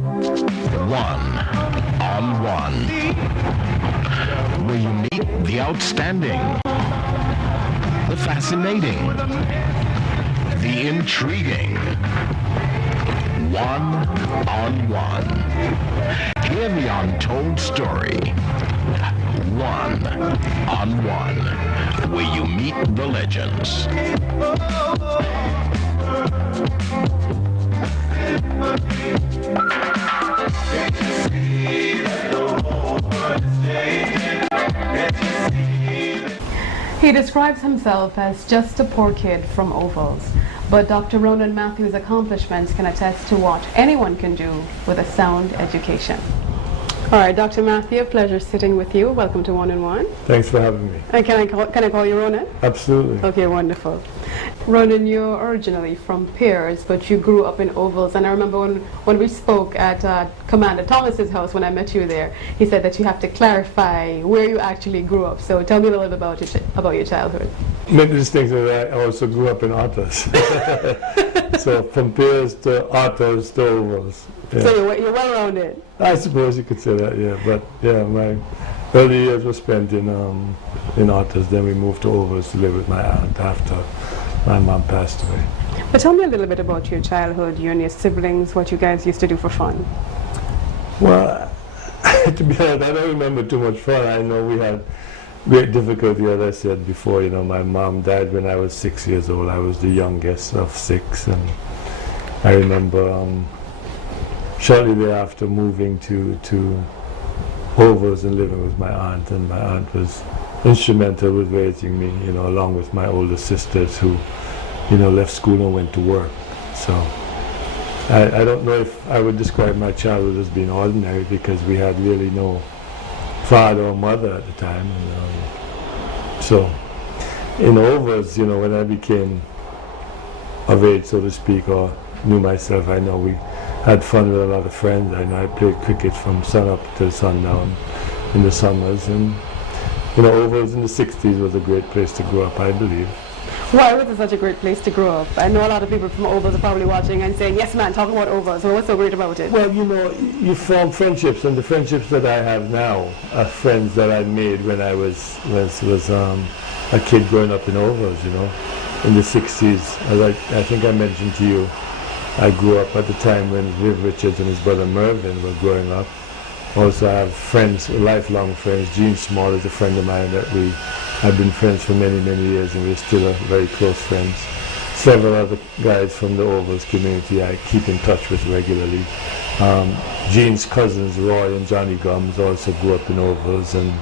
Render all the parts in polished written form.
One-on-one, where you meet the outstanding, the fascinating, the intriguing. One-on-one. Hear the untold story. One-on-one, where you meet the legends. He describes himself as just a poor kid from Ovals, but Dr. Ronan Matthews' accomplishments can attest to what anyone can do with a sound education. All right, Dr. Matthew, pleasure sitting with you. Welcome to One-on-One. Thanks for having me. And can I call you Ronan? Absolutely. Okay, wonderful. Ronan, you're originally from Piers, but you grew up in Ovals. And I remember when we spoke at Commander Thomas's house when I met you there, he said that you have to clarify where you actually grew up. So tell me a little bit about your childhood. Many distinctions. I also grew up in Otters. So from Piers to Otters to Ovals. Yeah. So you're well-rounded. I suppose you could say that, yeah. But yeah, my early years were spent in Otters. Then we moved to Ovals to live with my aunt after my mom passed away. But tell me a little bit about your childhood, you and your siblings, what you guys used to do for fun. Well, to be honest, I don't remember too much fun. I know we had great difficulty, as I said before. You know, my mom died when I was 6 years old. I was the youngest of 6, and I remember shortly thereafter moving to Ovals and living with my aunt, and my aunt was instrumental with raising me, you know, along with my older sisters who, you know, left school and went to work. So I don't know if I would describe my childhood as being ordinary, because we had really no father or mother at the time. And, so in Ovals, you know, when I became of age, so to speak, or knew myself, I know we had fun with a lot of friends. I know I played cricket from sun up till sundown in the summers, and you know, Ovals in the 60s was a great place to grow up, I believe. Why was it such a great place to grow up? I know a lot of people from Ovals are probably watching and saying, yes man, talk about Ovals, so what's so great about it? Well, you know, you form friendships, and the friendships that I have now are friends that I made when I was a kid growing up in Ovals, you know. In the 60s, as I think I mentioned to you, I grew up at the time when Viv Richards and his brother Mervyn were growing up. Also, I have friends, lifelong friends. Gene Small is a friend of mine that we have been friends for many, many years, and we're still very close friends. Several other guys from the Ovals community I keep in touch with regularly. Gene's cousins, Roy and Johnny Gums, also grew up in Ovals, and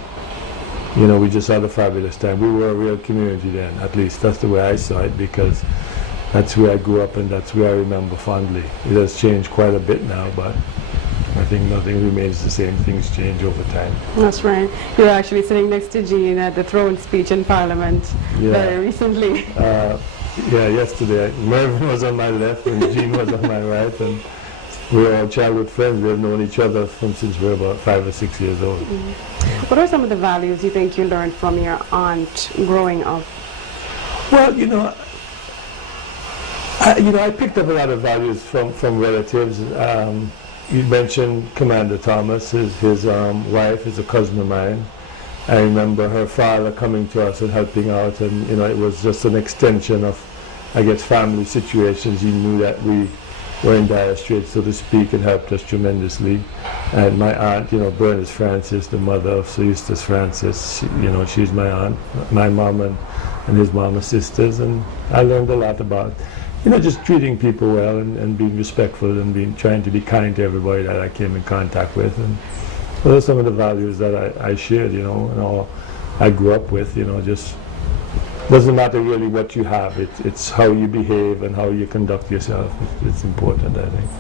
you know, we just had a fabulous time. We were a real community then, at least that's the way I saw it, because that's where I grew up and that's where I remember fondly. It has changed quite a bit now, but I think nothing remains the same. Things change over time. That's right. You're actually sitting next to Jean at the throne speech in Parliament very recently. Yeah, yesterday. Mervyn was on my left and Jean was on my right, and we were all childhood friends. We have known each other since we were about 5 or 6 years old. Mm-hmm. What are some of the values you think you learned from your aunt growing up? Well, I picked up a lot of values from relatives. You mentioned Commander Thomas, his wife is a cousin of mine. I remember her father coming to us and helping out, and you know, it was just an extension of, I guess, family situations. He knew that we were in dire straits, so to speak, and helped us tremendously. And my aunt, you know, Bernice Francis, the mother of Sir Eustace Francis, she's my aunt. My mom and his mom are sisters, and I learned a lot about, you know, just treating people well and being respectful and trying to be kind to everybody that I came in contact with. And those are some of the values that I shared, you know, and all I grew up with, you know. Just doesn't matter really what you have. It's how you behave and how you conduct yourself. It's important, I think.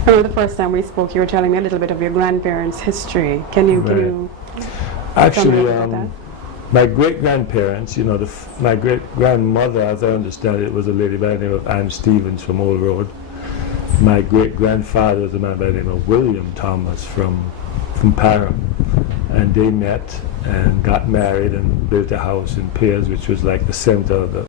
I remember the first time we spoke, you were telling me a little bit of your grandparents' history. Can you actually, my great-grandparents, you know, my great-grandmother, as I understand it, was a lady by the name of Anne Stevens from Old Road. My great-grandfather was a man by the name of William Thomas from Parham. And they met and got married and built a house in Piers, which was like the center of the